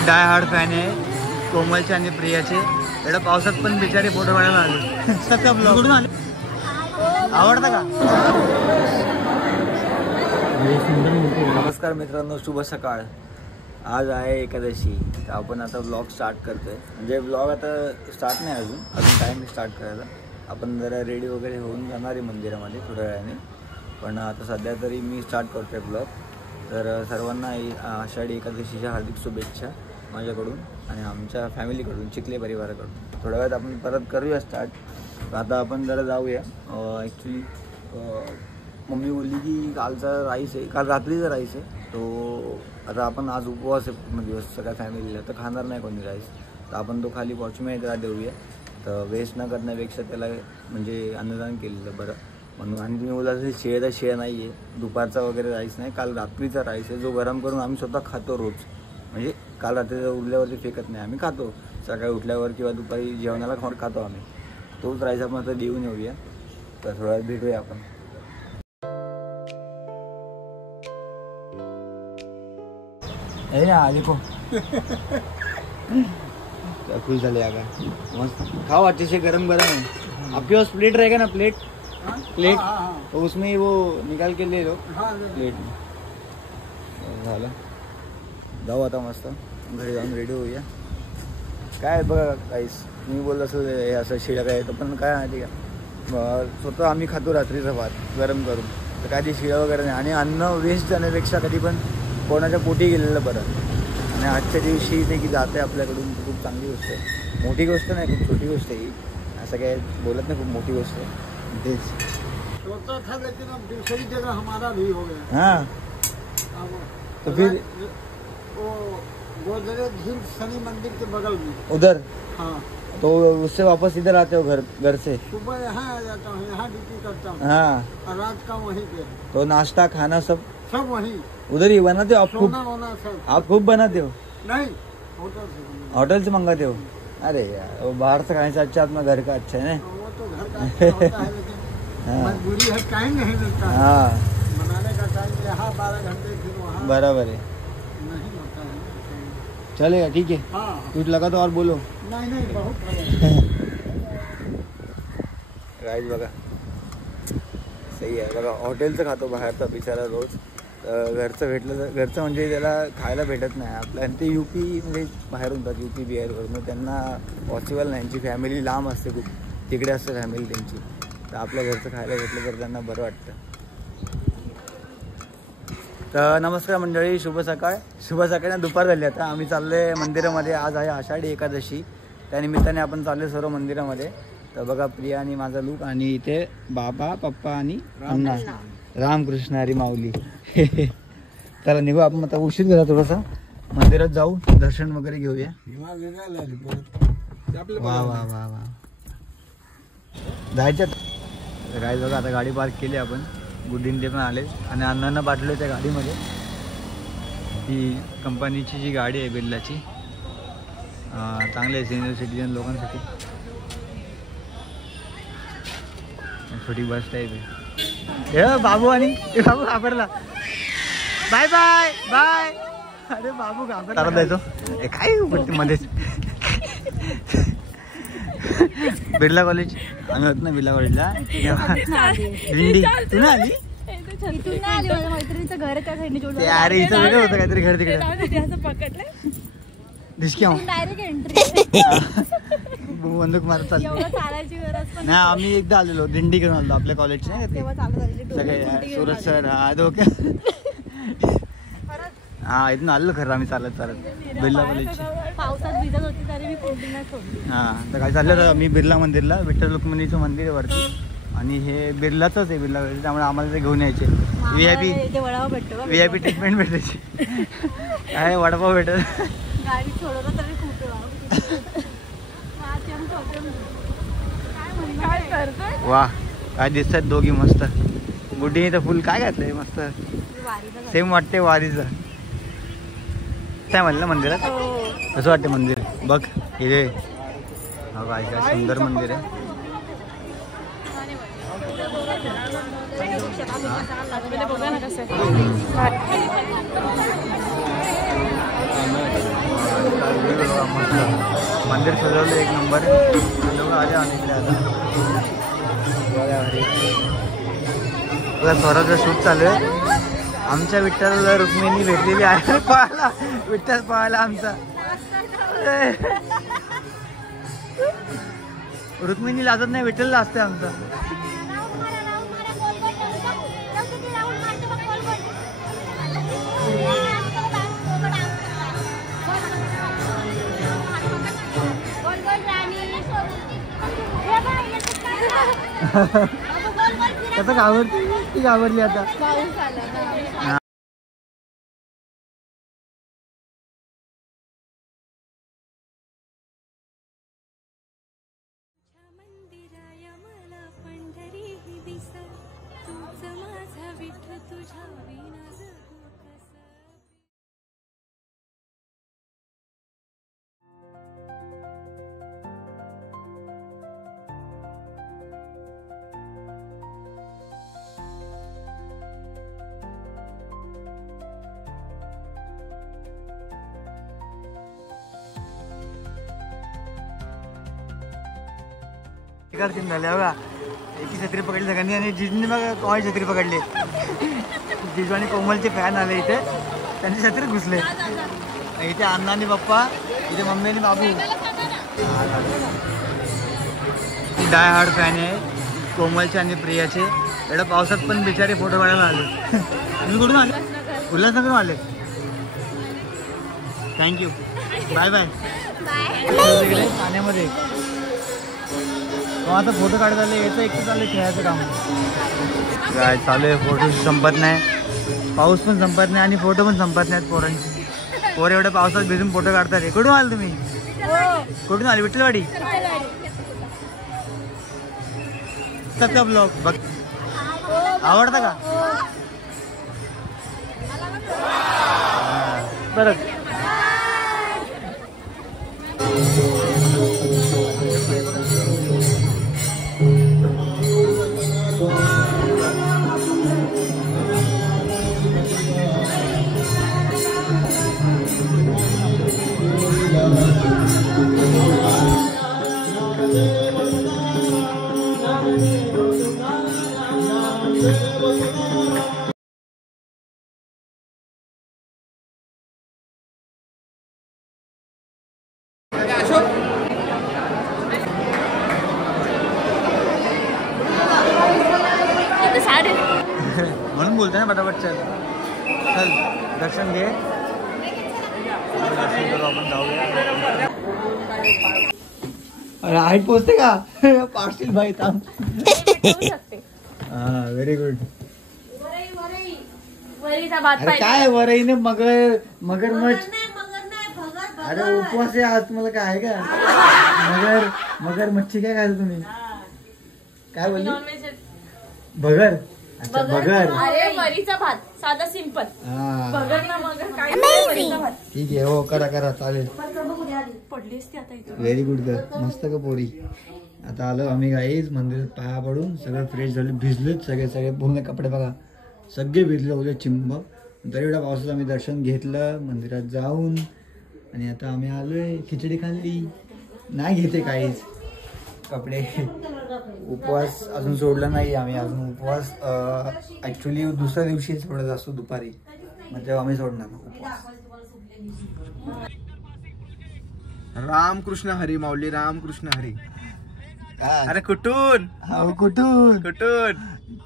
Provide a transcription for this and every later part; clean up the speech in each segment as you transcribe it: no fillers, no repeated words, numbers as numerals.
ती die hard fan आहे कोमलचे आणि प्रियाचे. एवढ्या पावसात पण बिचारे फोटो काढायला आले. सत्या ब्लॉग कुठून आले? आवडतं का? नमस्कार मित्रांनो, शुभ सकाळ. आज आहे एकादशी. तर आपण आता ब्लॉग स्टार्ट करतोय. म्हणजे ब्लॉग आता स्टार्ट नाही अजून टाईम स्टार्ट करायला. आपण जरा रेडी वगैरे होऊन जाणार आहे मंदिरामध्ये थोड्या वेळाने. पण आता सध्या तरी मी स्टार्ट करतोय ब्लॉग. तर सर्वांना आषाढी एकादशीच्या हार्दिक शुभेच्छा माझ्याकडून आणि आमच्या फॅमिलीकडून, चिखले परिवाराकडून. थोड्या वेळात आपण परत करूया स्टार्ट. आता आपण जरा जाऊया. ॲक्च्युली मम्मी बोलली की कालचा राईस आहे, काल रात्रीचा राईस आहे, तो आता आपण आज उपवास आहे पूर्ण दिवस सगळ्या फॅमिलीला, तर खाणार नाही कोणी राईस. तर आपण तो खाली वॉचमॅनला देऊया. तर वेस्ट न करण्यापेक्षा त्याला म्हणजे अन्नदान केलेलं बरं म्हणून. आणि तुम्ही बोला शेळ नाही आहे, दुपारचा वगैरे राईस नाही, काल रात्रीचा राईस आहे, जो गरम करून आम्ही स्वतः खातो रोज. म्हणजे काल रात्रीचा उरल्यावरती फेकत नाही, आम्ही खातो सकाळी उठल्यावर किंवा दुपारी जेवणाला खातो आम्ही. तोच राईस आपण आता देऊन येऊया. तर थोड्या वेळ भेटूया आपण. आगे को खुल चले आगा मस्त खाओ अच्छे से, गरम गरम है. आपके पास प्लेट रहेगा ना? प्लेट तो उसमें वो निकाल के ले लो प्लेट में. झालं, जाऊ आता मस्त घरी जाऊन रेडी होऊया. काय बघा काहीच तुम्ही बोललं असं हे असं शिळं काय तर पण काय माहिती का, स्वतः आम्ही खातो रात्रीचा भात गरम करून. तर काय ती शिळं वगैरे नाही. आणि अन्न वेस्ट जाण्यापेक्षा कधी पण कोणाच्या पोटी गेलेलं बरं. आणि आजच्या दिवशी ते की जाते आपल्याकडून खूप चांगली गोष्ट आहे. मोठी गोष्ट नाही, खूप छोटी गोष्ट आहे ही. असं काय बोलत नाही, खूप मोठी गोष्ट आहे तेच. हमारा भी हो गया. हाँ तो फिर वो शनि मंदिर के बगल में उधर. हाँ, तो उससे वापस इधर आते हो घर से? सुबह यहाँ आ जाता हूँ, यहाँ ड्यूटी करता हूँ. हाँ, और रात का वहीं पे. तो नाश्ता खाना सब वहीं उधर ही बनाते हो आप? खूब सब आप खूब बनाते हो? नहीं, होटल से. होटल से मंगाते हो? अरे यार, वो बाहर से खाने से अच्छा अपना घर का अच्छा है ना. वो तो घर का अच्छा होता है, लेकिन मजबूरी है, टाइम नहीं मिलता. हाँ, बनाने का टाइम यहाँ 12 घंटे, फिर वहाँ बराबर है. नहीं होता है. चलेगा, ठीक है. हाँ, कुछ लगा तो और बोलो. नहीं बहुत राईस बघा सही आहे. बघा हॉटेलचं खातो बाहेरचा बिचारा रोज. घरचं भेटलं तर घरचं म्हणजे त्याला खायला भेटत नाही आपल्या. आणि ते UP म्हणजे बाहेरून जातात, UP बिहारवरून. त्यांना पॉसिबल नाही, त्यांची फॅमिली लांब असते खूप, तिकडे असते फॅमिली त्यांची. तर आपल्या घरचं खायला भेटलं तर त्यांना बरं वाटतं. तर नमस्कार मंडळी, शुभ सकाळ. दुपार झाली आता. आम्ही चाललो आहे मंदिरामध्ये. आज आहे आषाढी एकादशी, त्यानिमित्ताने आपण चाललो सर्व मंदिरामध्ये. तर बघा प्रिया आणि माझा लूक, आणि इथे बाबा पप्पा आणि अण्णा. रामकृष्ण हरी माऊली. चला निघू आपण आता. उशीर झाला थोडासा, मंदिरात जाऊ, दर्शन वगैरे घेऊया. वा वा वा वा जायच्यात काय. बघा आता गाडी पार्क केली आपण. गुड्डीन ते पण आले आणि अण्णांना पाठवलं त्या गाडीमध्ये. ती कंपनीची जी गाडी आहे बिर्लाची, चांगली आहे सिनियर सिटीजन लोकांसाठी. छोटी बस टाईप आहे. हे बाबू आणि बाबू घाबरला. Bye bye bye. अरे बाबू घाबरला. जायचो काय मध्येच. बिर्ला कॉलेज आम्ही होतो ना, बिर्ला कॉलेजला. दिंडी तू ना आली? अरे इथं वेगळं होतं काहीतरी घर तिकडे. दिसक्या बंदूक मारत चालते ना. आम्ही एकदा आलेलो दिंडी घेऊन आलो आपल्या कॉलेजचे नाही का, सगळे सुरज सर. हा डोक्या हा इथून आलो खरं आम्ही चालत बिर्ला कॉलेजची. हा तर काय चाललं, मी बिर्ला मंदिरला, विठ्ठल रुक्मिणीचं मंदिर आहे वरती. आणि हे बिर्लाच आहे बिर्ला कॉलेज, त्यामुळे आम्हाला ते घेऊन यायचे. VIP ट्रीटमेंट भेटायची. काय वडापाव भेटत. वा काय दिसतात दोघी मस्त. गुड्डीने तर फुल काय घातलंय मस्त, सेम वाटते वारीचं. काय म्हणलं मंदिरात कसं वाटते मंदिर? बघ हे काय काय सुंदर मंदिर आहे. मंदिर सजवलं एक नंबर. लोक आले आम्ही इकडे आता. स्वराचं शूट चालू आहे. आमच्या विठ्ठल रुक्मिणी भेटलेली आहे. पळाला विठ्ठल पळाला आमचा. रुक्मिणी लाजत नाही, विठ्ठल लाजते आमचा. कसं घाबरती ती घाबरली आता. सीन झाले बघा. एकी छत्री पकडली सगळ्यांनी आणि जिजूने बघा कोणाची छत्री पकडली. जिजू आणि कोमलचे फॅन आले इथे, त्यांची छत्री घुसले. इथे अण्णा आणि पप्पा, इथे मम्मी आणि बाबू. डाय हार्ड फॅन आहे कोमलचे आणि प्रियाचे. एवढ्या पावसात पण बिचारे फोटो काढायला आले. तुम्ही कुठून आले? उल्हासनगरून आले. थँक्यू. Bye bye. ठाण्यामध्ये आता फोटो काढत आले. याचं एक चालू खेळायचं काम काय चालू आहे. फोटो संपत नाही, पाऊस पण संपत नाही आणि फोटो पण संपत नाहीत पोरांची. पोरं एवढ्या पावसात भिजून फोटो काढतात. कुठून आले तुम्ही? कुठून आले? विठ्ठलवाडी. सत्या ब्लॉग बघ आवडतं का? बरं म्हणून बोलतो ना पटापट. चल चल दर्शन घे. आपण जाऊया. हाईट पोचते का? पार्सल भाई थांब. हा व्हेरी गुड. अरे काय वरईने मगर मगरमच्छ. अरे उपवास आहे आज तुम्हाला. काय आहे का मगर मच्छी काय खायचं तुम्ही? काय बोलली? भगर. अच्छा भगर. अरे वरीचा भात साधा सिंपल. भगर ना मगर काय. ठीक आहे हो करा चालेल. पडलीस ती आता. व्हेरी गुड ग. मस्त का पोरी. आता आलो आम्ही गाईज मंदिरात पाया पडून सगळं फ्रेश झाले. भिजलेत सगळे पूर्ण कपडे बघा सगळे भिजले होते चिंब. तरी एवढ्या पावसाचं आम्ही दर्शन घेतलं मंदिरात जाऊन. आणि आता आम्ही आलोय. खिचडी खाल्ली. नाही घेते काहीच कपडे. उपवास अजून सोडला नाही आम्ही. अजून उपवास ॲक्च्युली दुसऱ्या दिवशी सोडत असतो दुपारी. मग तेव्हा आम्ही सोडणार उपवास. रामकृष्ण हरी माऊली. रामकृष्ण हरी. अरे कुठून? कुठून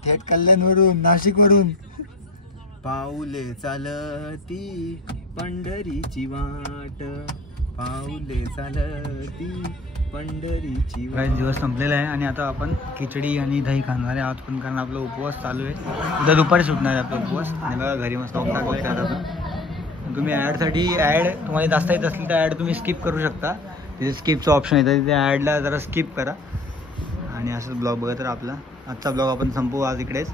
थेट कल्याणवरून नाशिकवरून. पाऊले चालती पंढरीची वाट. पाऊले चालती पंढरीची वाट. काही दिवस संपलेला आहे आणि आता आपण खिचडी आणि दही खाणार आहे आज पण. कारण आपला उपवास चालू आहे. उद्या दुपारी सुटणार आहे आपला उपवास. आणि बघा घरी मस्त ऑफ टाकलं आहे आपण. तुम्ही ॲडसाठी ॲड तुम्हाला जास्त येत असतील तर ॲड तुम्ही स्किप करू शकता. तिथे स्किपचं ऑप्शन येतं. तिथे ॲडला जरा स्किप करा आणि असं ब्लॉग बघत राहा आपला. आजचा ब्लॉग आपण संपवू आज इकडेच.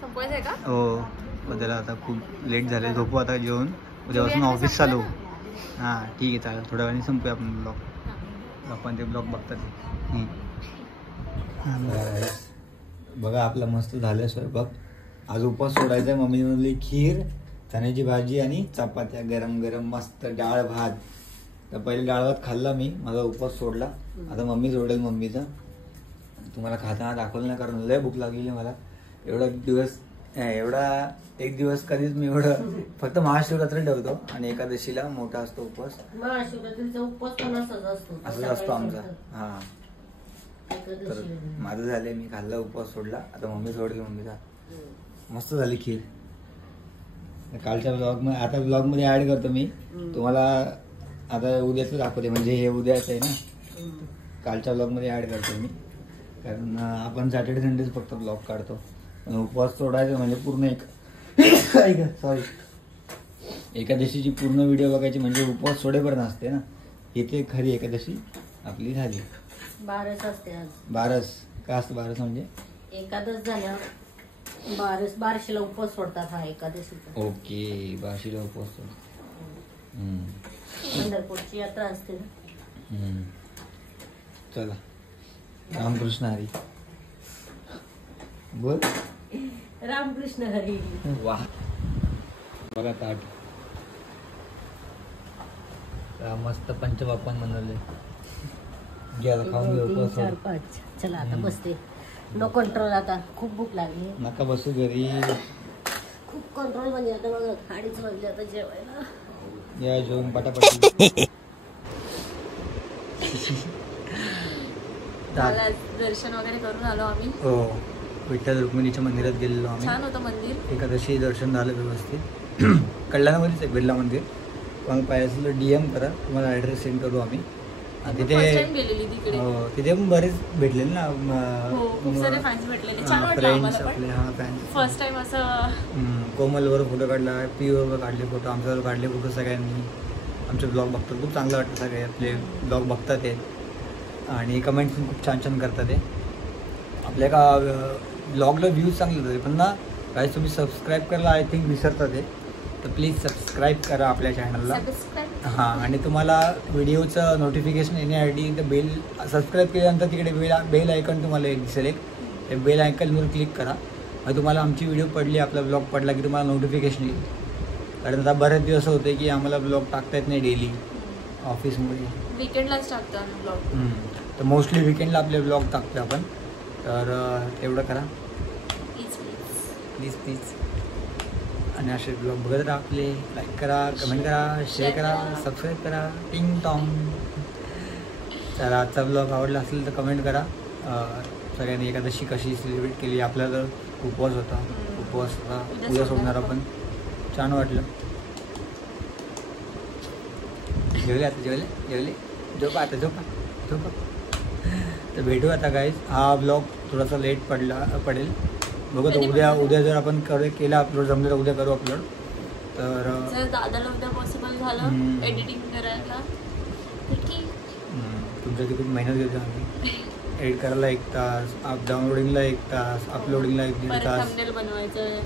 संपवायचं आहे का? हो उद्याला आता खूप लेट झाले. झोपू आता जेवून. उद्यापासून ऑफिस चालू. हां ठीक आहे चालेल. थोड्या वेळाने संपूया आपण ब्लॉग. आपण ते ब्लॉग बघतात. बघा आपला मस्त झालं स्वयंपाक. आज उपवास सोडायचा आहे. मम्मी म्हणली खीर चण्याची भाजी आणि चपात्या गरम गरम मस्त डाळ भात. तर पहिले डाळ भात खाल्ला मी, माझा उपवास सोडला. आता मम्मी सोडेल मम्मीचा. तुम्हाला खाताना दाखवलं नाही कारण लय भूक लागलेली मला. एवढा एक दिवस कधीच मी एवढं फक्त महाशिवरात्री ठेवतो आणि एकादशीला मोठा असतो उपवास. महाशिवरात्रीचा उपवास पण असंच असतो आमचा. हा तर माझं झालंय, मी खाल्ला उपवास सोडला. आता मम्मी सोडेल मम्मीचा. मस्त झाली खीर. कालच्या ब्लॉग मध्ये आता ब्लॉग मध्ये ऍड करतो मी तुम्हाला. आता उद्याच दाखवते म्हणजे हे उद्याच आहे ना. कालच्या ब्लॉग मध्ये ऍड करतो मी कारण आपण सॅटर्डे संडेच फक्त ब्लॉग काढतो. पण उपवास सोडायचं म्हणजे पूर्ण एकादशीची पूर्ण व्हिडिओ बघायची म्हणजे उपवास सोडेपर्यंत असते ना. इथे खरी एकादशी आपली झाली. बारस असते आज. बारस का असतं? बारस म्हणजे एकादश झाल्यावर बारशीला उपवास सोडतात हा एकादशीचा. ओके, बारशीला उपवास सोडतात. पंढरपूरची यात्रा असते ना. चला रामकृष्ण हरी बोल. रामकृष्ण हरी. वा बघा ताट. मस्त पंचबापान बनवले. घ्या खाऊन घेऊ. 3, 4, 5. चला आता बसते. No control. आता खूप भूक लागली. नका बसू घरी. खूप कंट्रोल म्हणजे आता बघा 2:30 वाजले आता जेवायला. या जेवण पटापट. दर्शन वगैरे करून आलो आम्ही. हो, विठ्ठल रुक्मिणीच्या मंदिरात गेलेलो आम्ही. छान होतं मंदिर. एकादशी दर्शन झालं व्यवस्थित. कल्याणामध्येच आहे बिर्ला मंदिर. तुम्हाला पाहिजे असेल डीएम करा, तुम्हाला ॲड्रेस सेंड करू आम्ही. तिथे तिथे पण बरेच भेटले ना. खूप सारे फॅन्स भेटलेले. छान वाटलं फ्रेंड्स आम्हाला आपले. पण. हा फॅन्स फर्स्ट टाइम असं कोमलवर फोटो काढला, पीवर काढले फोटो, आमच्यावर काढले फोटो. सगळ्यांनी आमचे ब्लॉग बघतात. खूप चांगलं वाटतं. सगळे आपले ब्लॉग बघतात ते आणि कमेंट्स पण खूप छान छान करतात ते. आपल्या का ब्लॉगला व्ह्यूज चांगले होते पण ना काही तुम्ही सबस्क्राईब करायला आय थिंक विसरतात ते. तर प्लीज सबस्क्राईब करा आपल्या चॅनलला. हां, आणि तुम्हाला व्हिडिओचं नोटिफिकेशन येण्यासाठी तर बेल सबस्क्राईब केल्यानंतर तिकडे बेल आयकॉन तुम्हाला एक दिसेल. एक ते बेल आयकॉनवर क्लिक करा. मग तुम्हाला आमची व्हिडिओ पडली, आपला ब्लॉग पडला की तुम्हाला नोटिफिकेशन येईल. कारण आता बरेच दिवस होते की आम्हाला ब्लॉग टाकता येत नाही डेली ऑफिसमध्ये. वीकेंडलाच टाकतो आम्ही ब्लॉग. तर मोस्टली वीकेंडला आपले ब्लॉग टाकतो आपण. तर तेवढं करा प्लीज प्लीज. आणि असे ब्लॉग बघत राहा आपले. लाईक करा, कमेंट करा, शेअर करा, सबस्क्राईब करा. टिंग टॉंग. तर आजचा ब्लॉग आवडला असेल तर कमेंट करा. सगळ्यांनी एकादशी कशी सेलिब्रेट केली. आपला तर उपवास होता. उद्या सोडणार आपण. छान वाटलं. जेवले आता जेवले झोपा आता झोपा. तर भेटू आता गाईज. हा ब्लॉग थोडासा लेट पडेल बघू. तर उद्या जर आपण केला अपलोड, जमलं तर उद्या करू अपलोड. तर जर दादाला उद्या पॉसिबल झालं एडिटिंग करायला तर ठीक. तुमच्या खूप मेहनत घेतो आम्ही. एडिट करायला 1 तास, डाउनलोडिंगला 1 तास, अपलोडिंगला 1-1.5 तास, थंबनेल बनवायचं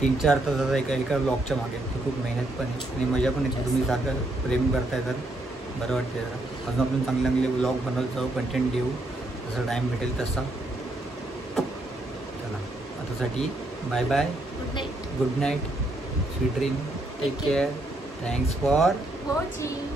3-4 तासाचा एका ब्लॉगच्या मागे. तर खूप मेहनत पण आहे आणि मजा पण येते. तुम्ही सारखं प्रेम करताय तर बरं वाटते जरा. अजून आपण चांगले ब्लॉग बनवत जाऊ, कंटेंट देऊ जसं टाईम भेटेल तसा. चला आतासाठी bye bye. Good night. Sweet dream. Take care. Thanks for watching.